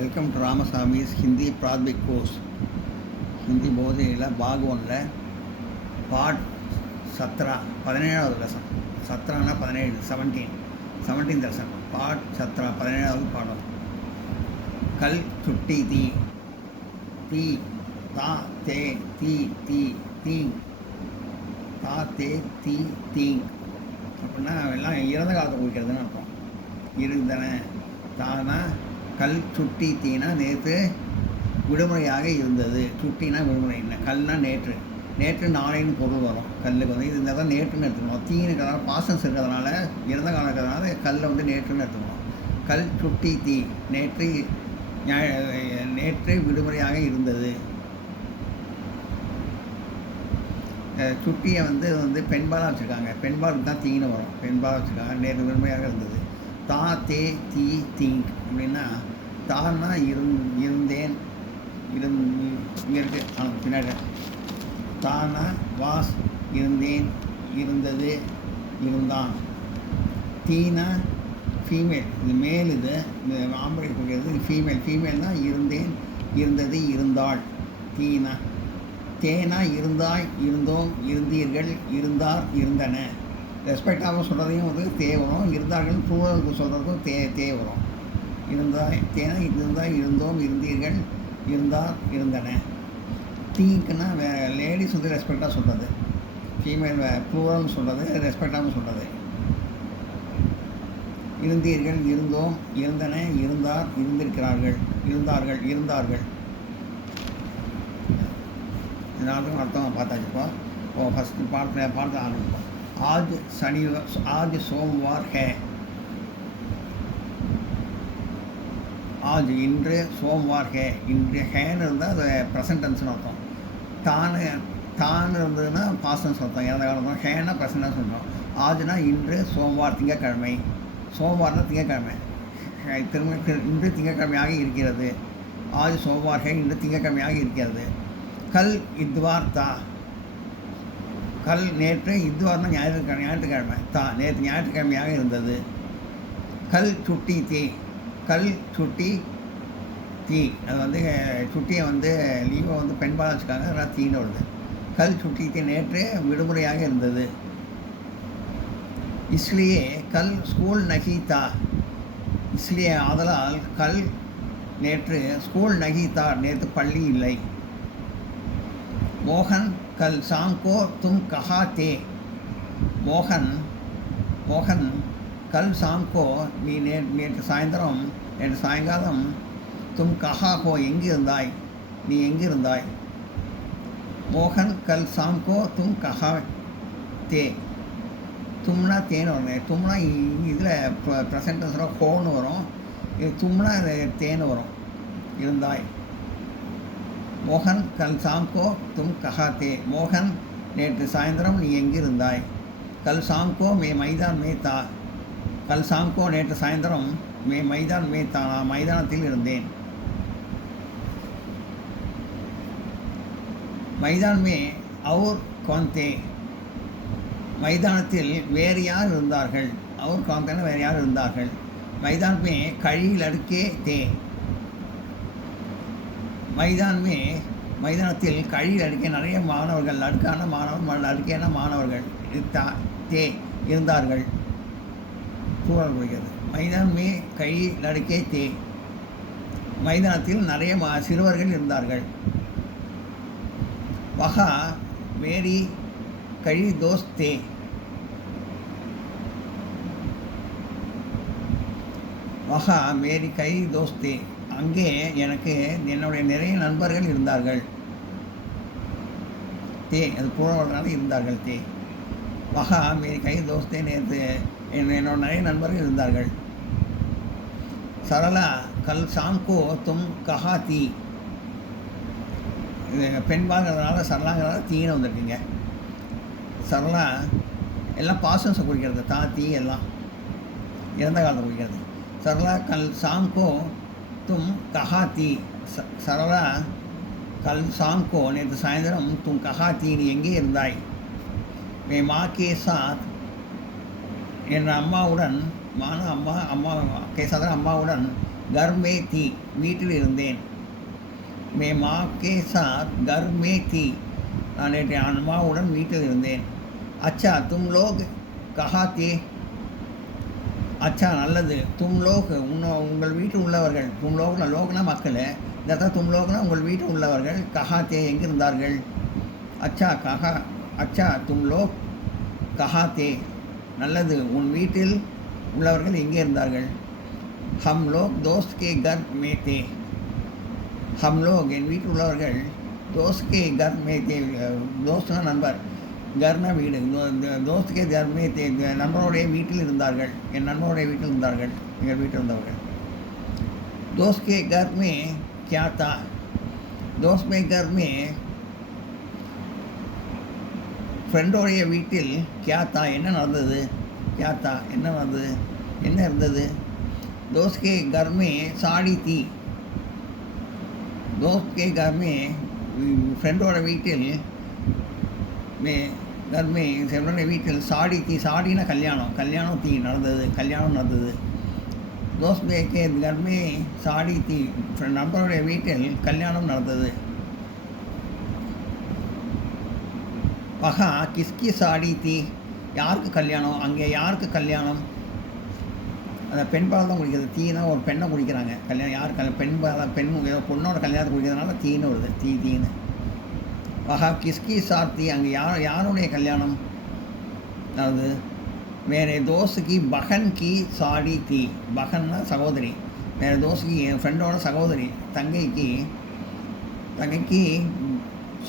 Welcome to रामस्वामी's Hindi प्राथमिक course Hindi बोधनेला भाग 1 part 17 17வது lesson 17னா 17 17 lesson part 17 17வது பாடம் कल छुट्टी थी ती ता ते ती ती ती ता ते ती ती அப்படின்னா எல்லாம் இறந்த காலத்தை குறிக்கிறதுன்னு அர்த்தம். இருந்தன தானா கல் சுட்டி தீனா நேற்று விடுமுறையாக இருந்தது. சுட்டினா விடுமுறை இல்லை, கல்னா நேற்று. நேற்று நாளைன்னு பொருள் வரும் கல்லுக்கு வந்து. இது இருந்தால் தான் நேற்றுன்னு எடுத்துக்கணும். தீன்னு இருக்கிறதால பாசன்ஸ் இருக்கிறதுனால இறந்த காலம் இருக்கிறதுனால கல்லை வந்து நேற்றுன்னு எடுத்துக்கணும். கல் சுட்டி தீ நேற்று விடுமுறையாக இருந்தது. சுட்டியை வந்து பெண்பாலாக வச்சுருக்காங்க. பெண்பாலுக்கு தான் தீன்னு வரும். பெண்பாலாக வச்சுருக்காங்க. நேற்று விடுமுறையாக இருந்தது. தா தே தீ தீங் அப்படின்னா தான்னா இருந்தேன் இங்கே இருக்குது பின்னாடி. தானா வாஸ் இருந்தேன் இருந்தது இருந்தான். தீனா ஃபீமேல், இது மேல், இது ஆம்பளை கொடுக்கிறது. இது ஃபீமேல். ஃபீமேல்னால் இருந்தேன் இருந்தது இருந்தாள். தீனா. தேனா இருந்தாய் இருந்தோம் இருந்தீர்கள் இருந்தார் இருந்தன. ரெஸ்பெக்டாகவும் சொல்கிறதையும் வந்து தே வரும். இருந்தார்கள் ப்ளூரலுக்கு சொல்கிறதுக்கும் தே வரும். இருந்தாய் தேனா இருந்தாய் இருந்தோம் இருந்தீர்கள் இருந்தார் இருந்தன. தீக்குன்னா லேடிஸ் வந்து ரெஸ்பெக்டாக சொல்கிறது. ஃபீமேல் ப்ளூரல்னு சொல்கிறது, ரெஸ்பெக்டாகவும் சொல்கிறது. இருந்தீர்கள் இருந்தோம் இருந்தன இருந்தார் இருந்திருக்கிறார்கள் இருந்தார்கள். நாளும் அர்த்தம் பார்த்தாச்சுப்பா. ஃபஸ்ட்டு பார்த்து ஆரம்பிப்போம். आज सोमवार है. आज இன்று சோம்வார் ஹே. இன்று ஹேன்னு இருந்தால் அது ப்ரெசன்ட் டென்ஸ்னு அர்த்தம். தான் இருந்ததுன்னா பாஸ்ட் டென்ஸ் அர்த்தம். இறந்த காலம். ஹேன்னா ப்ரெசன்ட் டென்ஸ் அர்த்தம். ஆஜ்னா இன்று, சோம்வார் திங்கட்கிழமை. சோம்வார்னா திங்கட்கிழமை. இன்று திங்கட்கிழமையாக இருக்கிறது. ஆஜ் சோம்வார் ஹே, இன்று திங்கட்கிழமையாக இருக்கிறது. கல் இத்வார் தா. கல் நேற்று, இத்வார்னா ஞாயிற்றுக்கிழமை. தா நேற்று ஞாயிற்றுக்கிழமையாக இருந்தது. கல் சுட்டி தீ. கல் சுட்டி தீ. அது வந்து சுட்டியை வந்து லீவை வந்து பெண்பாலாக வச்சுக்காங்க, அதனால் தீன்னு வருது. கல் சுட்டி தீ நேற்று விடுமுறையாக இருந்தது. இஸ்லியே கல் ஸ்கூல் நகி தா. இஸ்லியே ஆதலால் கல் நேற்று ஸ்கூல் நகி தா நேற்று பள்ளி இல்லை. மோகன் कल शाम को तुम कहाँ थे. மோகன் கல் शाम को நீ நேற்று சாயங்காலம் தும் கஹா ஹோ எங்கு இருந்தாய், நீ எங்கு இருந்தாய். மோகன் கல் शाम को तुम कहाँ थे. தும்னா தேன்னு வரும். தும்னா இதில் ப்ரெசன்ட் டென்ஸில் ஹோன்னு வரும். இது தும்னா தேன்னு வரும். இருந்தாய். மோகன் கல் शाम को तुम कहाँ थे. மோகன் நேற்று சாயந்தரம் நீ எங்கிருந்தாய். கல் शाम को मैं मैदान में था. கல் शाम को நேற்று சாயந்தரம் मैं मैदान में था நான் மைதானத்தில் இருந்தேன். मैदान में और कौन थे. மைதானத்தில் வேறு யார் இருந்தார்கள். और कौन थे வேறு யார் இருந்தார்கள். मैदान में कई लड़के थे. மைதானத்தில் கழி லடுக்கே நிறைய மாணவர்கள். லடுக்கான மாணவர், லடுக்கேன மாணவர்கள். தே இருந்தார்கள். சூழல் குறிக்கிறது. மைதான் மே கை லடுக்கே தே. மைதானத்தில் நிறைய சிறுவர்கள் இருந்தார்கள். வஹா மேரி கழி தோஸ்த் தே. வஹா மேரி கை தோஸ்த் தே. அங்கே எனக்கு என்னுடைய நிறைய நண்பர்கள் இருந்தார்கள். தே அது புறவர்களாக இருந்தார்கள். தே வஹா மேரி கை தோஸ்தே நேற்று என்னோட நிறைய நண்பர்கள் இருந்தார்கள். சரளா கல் शाम को तुम कहाँ थी. பெண்பாங்கிறதுனால சரளாங்கிறதால தீன்னு வந்துருக்கீங்க. சரளா எல்லாம் பாசன்ஸை குறிக்கிறது. தா தீ எல்லாம் இறந்த காலத்தை குறிக்கிறது. சரளா கல் शाम को तुम कहाँ थी. சரளா கல் शाम को நேற்று சாயந்தரம் तुम कहाँ थी நீ எங்கே இருந்தாய். मैं माँ के साथ என் அம்மாவுடன் அம்மாவுடன் घर में थी வீட்டில் இருந்தேன். मैं माँ के साथ घर में थी நான் நேற்று அம்மாவுடன் வீட்டில் இருந்தேன். अच्छा तुम लोग कहाँ थे अच्छा நல்லது तुम लोग உங்கள் வீட்டில் உள்ளவர்கள் तुम लोग லோக்னா மக்கள் இந்த இடத்துல तुम लोगனா உங்கள் வீட்டில் உள்ளவர்கள் कहाँ थे எங்கே இருந்தார்கள். अच्छा तुम लोग कहाँ थे நல்லது உன் வீட்டில் உள்ளவர்கள் எங்கே இருந்தார்கள். हम लोग दोस्त के घर में थे हम लोग என் வீட்டில் உள்ளவர்கள் दोस्त के घर में थे दोस्तனா நண்பர் घरना வீடு दोस्त के घर में थे நண்பருடைய வீட்டில் இருந்தார்கள் என் நண்பருடைய வீட்டில் இருந்தார்கள் எங்கள் வீட்டில் இருந்தவர்கள். दोस्त के घर में क्या था दोस्त में घर में ஃப்ரெண்டோடைய வீட்டில் क्या था என்ன நடந்தது क्या था என்ன நடந்தது என்ன இருந்தது. दोस्त के घर में साड़ी थी दोस्त के घर में ஃப்ரெண்டோட வீட்டில் घर में ஃப்ரெண்டோட வீட்டில் साड़ी थी साड़ीனா கல்யாணம் தீ நடந்தது கல்யாணம் நடந்தது. दोस्त के घर में साड़ी थी நண்பருடைய வீட்டில் கல்யாணம் நடந்தது. वहाँ किसकी साड़ी थी யாருக்கு கல்யாணம் அங்கே யாருக்கு கல்யாணம். அந்த பெண் பால் தான் குடிக்கிறது தீனா ஒரு பெண்ணை குடிக்கிறாங்க கல்யாணம் யார் பெண் பொண்ணோட கல்யாணத்தை குடிக்கிறதுனால தீன்னு வருது தீன்னு. வஹா கிஸ்கி சாத்தி அங்கே யாருடைய கல்யாணம் அதாவது மேரே தோஸ்துக்கு பகன் கி சாடி தீ பகன்னா சகோதரி மேரே தோஸ்துக்கு என் ஃப்ரெண்டோட சகோதரி தங்கைக்கு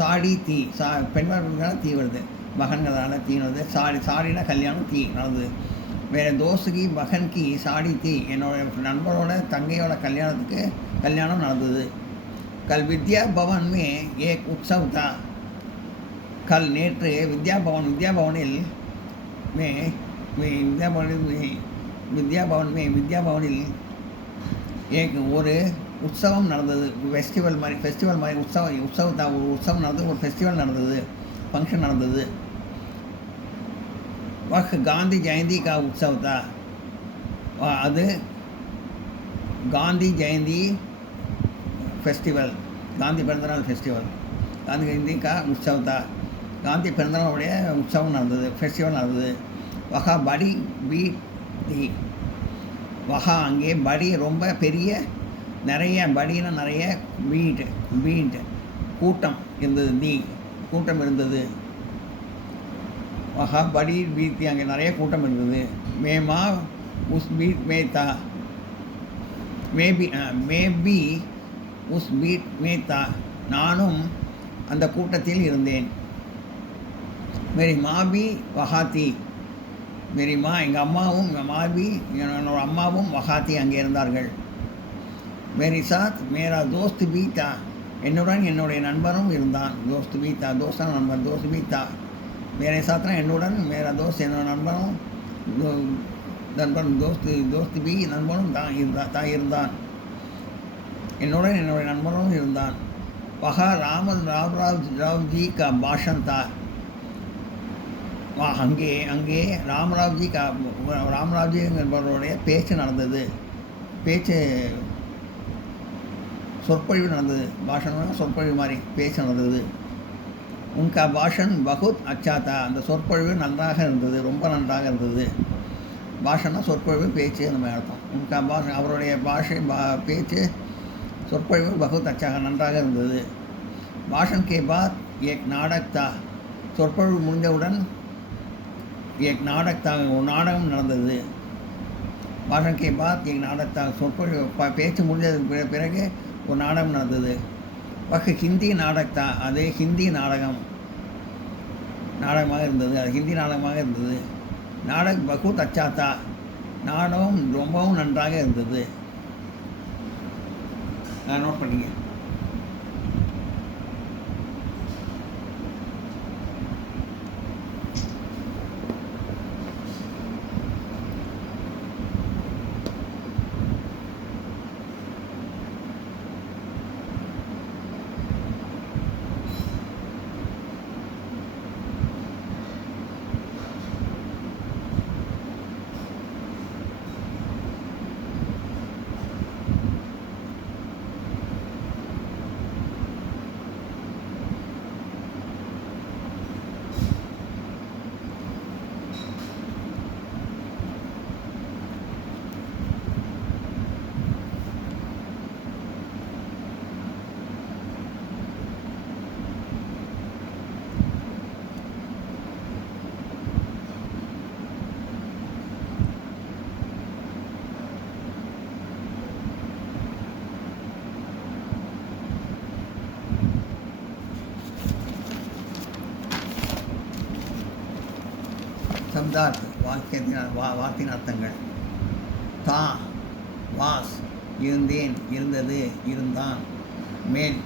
சாடி தீ பெண் பால் தீ வருது பகன்கிறதுனால தீன்னு வருது. சாடினா கல்யாணம் தீ நடந்தது. मेरे दोस्त की बहन की साड़ी थी என்னோட நண்பரோட தங்கையோட கல்யாணம் நடந்தது. कल विद्या भवन में एक उत्सव था कल நேற்று வித்யாபவனில் வித்யாபவனில் ஒரு உற்சவம் நடந்தது ஃபெஸ்டிவல் மாதிரி உற்சவம் நடந்தது ஒரு ஃபெஸ்டிவல் நடந்தது ஃபங்க்ஷன் நடந்தது. वह गांधी जयंती का उत्सव था அது காந்தி ஜெயந்தி ஃபெஸ்டிவல் காந்தி பிறந்தநாள் ஃபெஸ்டிவல் காந்தி ஜெயந்தி கா உற்சவ் தா காந்தி பிறந்தநாளுடைய உற்சவம் நடந்தது ஃபெஸ்டிவல் நடந்தது. வஹா படி பீட் தி வஹா அங்கே படி ரொம்ப பெரிய நிறைய படினா நிறைய பீட் கூட்டம் இருந்தது கூட்டம் இருந்தது. वहाँ बड़ी बीट थी அங்கே நிறைய கூட்டம் இருந்தது. மேமா உஸ் பீட் மே தா மேபி உஸ் பீட் மே தா நானும் அந்த கூட்டத்தில் இருந்தேன். மேரி மாபி வஹாத்தி மேரி மா எங்கள் அம்மாவும் மாபி என்னோட அம்மாவும் வஹாத்தி அங்கே இருந்தார்கள். மேரி சாத் மேரா தோஸ்த் பீ தா என்னுடன் என்னுடைய நண்பரும் இருந்தான். தோஸ்த் பீ தா தோஸ்தான நண்பர் தோஸ்த் பீ தா मेरे साथ ना என்னுடன் मेरा दोस्त என்னோட நண்பனும் दोस्त भी நண்பனும் தான் இருந்தான் என்னுடன் என்னுடைய நண்பனும் இருந்தான். वहाँ राव जी का भाषण था அங்கே ராம்ராவ்ஜி என்பவருடைய பேச்சு நடந்தது சொற்பொழிவு நடந்தது. பாஷணம்னா சொற்பொழிவு மாதிரி பேச்சு நடந்தது. उनका भाषण बहुत अच्छा था அந்த சொற்பொழிவு நன்றாக இருந்தது ரொம்ப நன்றாக இருந்தது. பாஷணம் சொற்பொழிவு பேச்சு அந்த மாதிரி அர்த்தம். उनका भाषण அவருடைய பேச்சு சொற்பொழிவு बहुत अच्छा நன்றாக இருந்தது. भाषण के बाद एक नाटक था சொற்பொழிவு முடிந்தவுடன் एक नाटक था ஒரு நாடகம் நடந்தது. भाषण के बाद एक नाटक था சொற்பொழிவு பேச்சு முடிஞ்சதுக்கு பிறகு ஒரு நாடகம் நடந்தது. वह हिंदी नाटक था அது ஹிந்தி நாடகமாக இருந்தது அது ஹிந்தி நாடகமாக இருந்தது. நாடக் பகுத் அச்சா தா நாடகம் ரொம்பவும் நன்றாக இருந்தது. நோட் பண்ணிங்க. சப்தார்த் வாக்கியத்தின் வார்த்தையின் அர்த்தங்கள். தா வாஸ் இருந்தேன், இருந்தது, இருந்தான். மேல்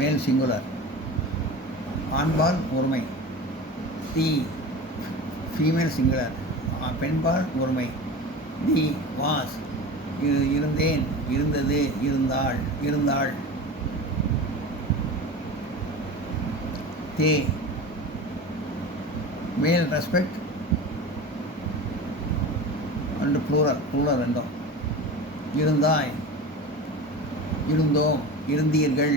மேல் சிங்குலர். ஆண்பால் ஒருமை. தி ஃபீமேல் சிங்குலர், பெண்பால் ஒருமை. தி வாஸ் இருந்தேன், இருந்தது, இருந்தாள், இருந்தாள். தே மேல் ரெஸ்பெக்ட் அண்டு ப்ளூரல் ரெண்டும். இருந்தாய், இருந்தோம், இருந்தீர்கள்.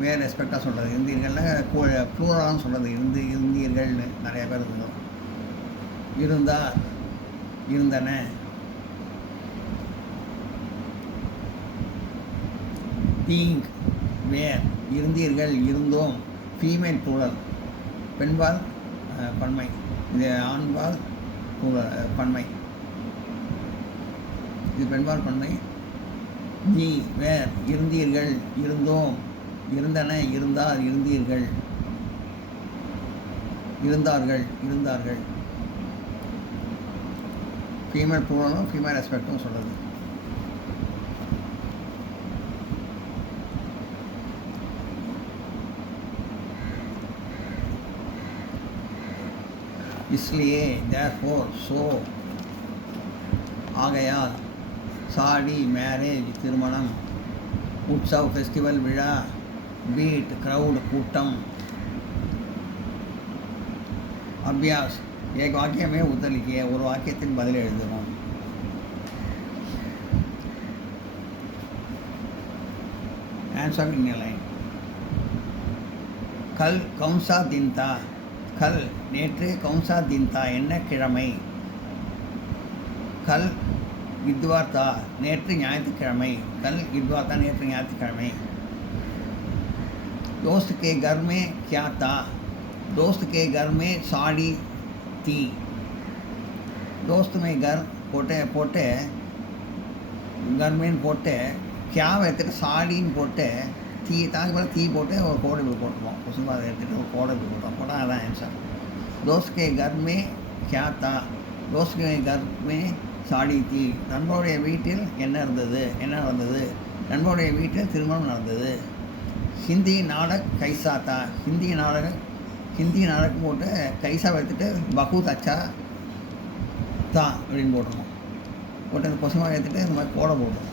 மேல் ரெஸ்பெக்டாக சொல்கிறது. இருந்தீர்கள்னா ப்ளூரலான்னு சொல்கிறது. இருந்தீர்கள்னு நிறைய பேர் இருந்தோம். இருந்தார், இருந்தன. பீயிங் வேர் இருந்தீர்கள், இருந்தோம். ஃபீமேல் ப்ளூரல், பெண்பால் பன்மை. இது ஆண்பால் பன்மை. இது பெண்பால் பன்மை. நீ வேர் இருந்தீர்கள், இருந்தோம், இருந்தன, இருந்தார், இருந்தீர்கள், இருந்தார்கள், இருந்தார்கள். ஃபீமேல் ப்ளூரலும் ஃபீமேல் ரெஸ்பெக்டும் சொல்கிறது. इसलिए therefore so ஆகையால், சாடி மேரேஜ் திருமணம், உற்சவ் ஃபெஸ்டிவல் விழா, பீட் க்ரௌட் கூட்டம். अभ्यास एक वाक्य में उत्तर लिखिए, ஒரு வாக்கியத்தின் பதில் எழுதணும். Answer in line. कल कौन सा दिन था? கல் நேற்று. கவுன்சா தின்தா என்ன கிழமை? கல் இத்வார்த்தா நேற்று ஞாயிற்றுக்கிழமை. கல் இத்வார்த்தா நேற்று ஞாயிற்றுக்கிழமை. दोस्त के घर में क्या था? दोस्त के घर में साड़ी थी. दोस्त में घर போட்டு घर में போட்டு क्या எடுத்துட்டு சாடின்னு போட்டு தீ தாங்க போல தீ போட்டு ஒரு கோடை போட்டுருவோம். சும்மா அதை எடுத்துகிட்டு ஒரு கோடை போட்டோம். போட்டால் அதான் ஆன்சர். दोस्त के घर में क्या था? दोस्त के घर में साड़ी थी. நண்பருடைய வீட்டில் என்ன இருந்தது, என்ன நடந்தது? நண்பருடைய வீட்டில் திருமணம் நடந்தது. ஹிந்தி நாடக் கைசா தா. ஹிந்தி நாடகம் போட்டு கைசா எடுத்துகிட்டு பகுத் அச்சா தா அப்படின்னு போட்டுருவோம். போட்டு அந்த பசுமாக எடுத்துகிட்டு இந்த மாதிரி கோடை போடுறோம்.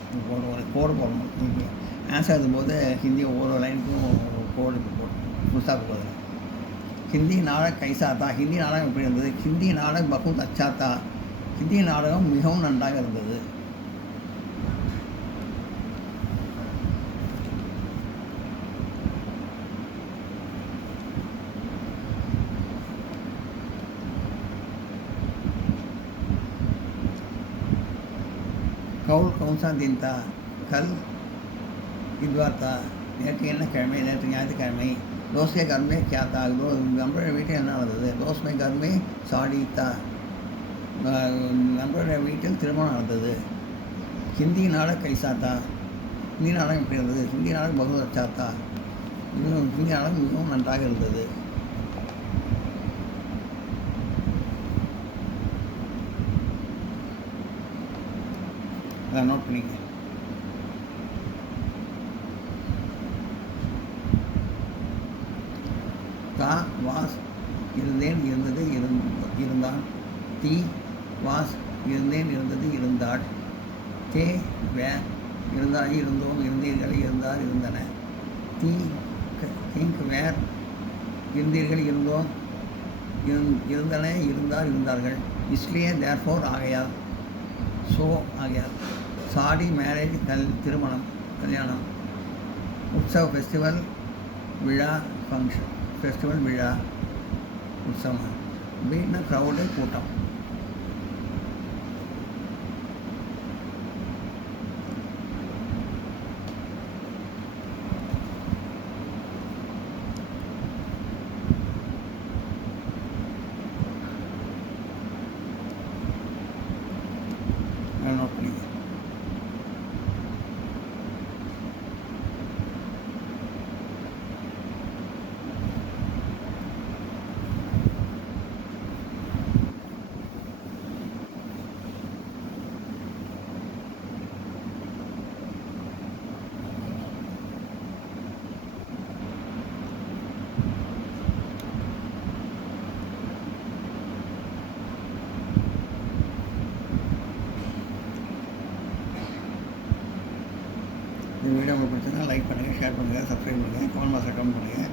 கோடு போடணும். ஆன்சர் எழுதும்போது ஹிந்தி ஒவ்வொரு லைனுக்கும் கோடு போடணும். புதுசாக போகுது. ஹிந்தி நாடக் கைசா தா. ஹிந்தி நாடகம் எப்படி இருந்தது? ஹிந்தி நாடக் பகுத் அச்சா தா. ஹிந்தி நாடகம் மிகவும் நன்றாக இருந்தது. கவுல் கவுன்சா दिन था? கல் इतवार था. நேற்று என்ன கிழமை? நேற்று ஞாயிற்றுக்கிழமை. दोस्त के घर में क्या था? நம்மளுடைய வீட்டில் என்ன நடந்தது? दोस्त में घर में साड़ी था. நம்மளுடைய வீட்டில் திருமணம் நடந்தது. ஹிந்தி நாடக் கைசா தா. ஹிந்தி நாடகம் எப்படி இருந்தது? ஹிந்தி நாடகம் பகுத் அச்சா தா. ஹிந்தி நாடகம் மிகவும் நன்றாக இருந்தது. அதை நோட் பண்ணிக்க. தா வாஸ் இருந்தேன், இருந்தது, இருந்தான். தி வாஸ் இருந்தேன், இருந்தது, இருந்தாள். தே வேர் இருந்தாய், இருந்தோம், இருந்தீர்கள், இருந்தார், இருந்தன. தி திங்க் வேர் இருந்தீர்கள், இருந்தோம், இருந்தன, இருந்தார், இருந்தார்கள். இஸ்லியே தேர்ஃபோர் ஆகையால். ஸோ ஆகையால். சாடி மேரேஜ் திருமணம் கல்யாணம். உற்சவ் ஃபெஸ்டிவல் விழா ஃபங்க்ஷன். ஃபெஸ்டிவல் விழா உற்சவம். பீட்னா க்ரௌடு கூட்டம். நோட் பண்ணிக்க. இந்த வீடியோ உங்களுக்கு பிடிச்சதுன்னா லைக் பண்ணுங்கள், ஷேர் பண்ணுங்கள், சப்ஸ்கிரைப் பண்ணுங்கள், கமெண்ட் பாக்ஸில் கமெண்ட் பண்ணுங்கள்.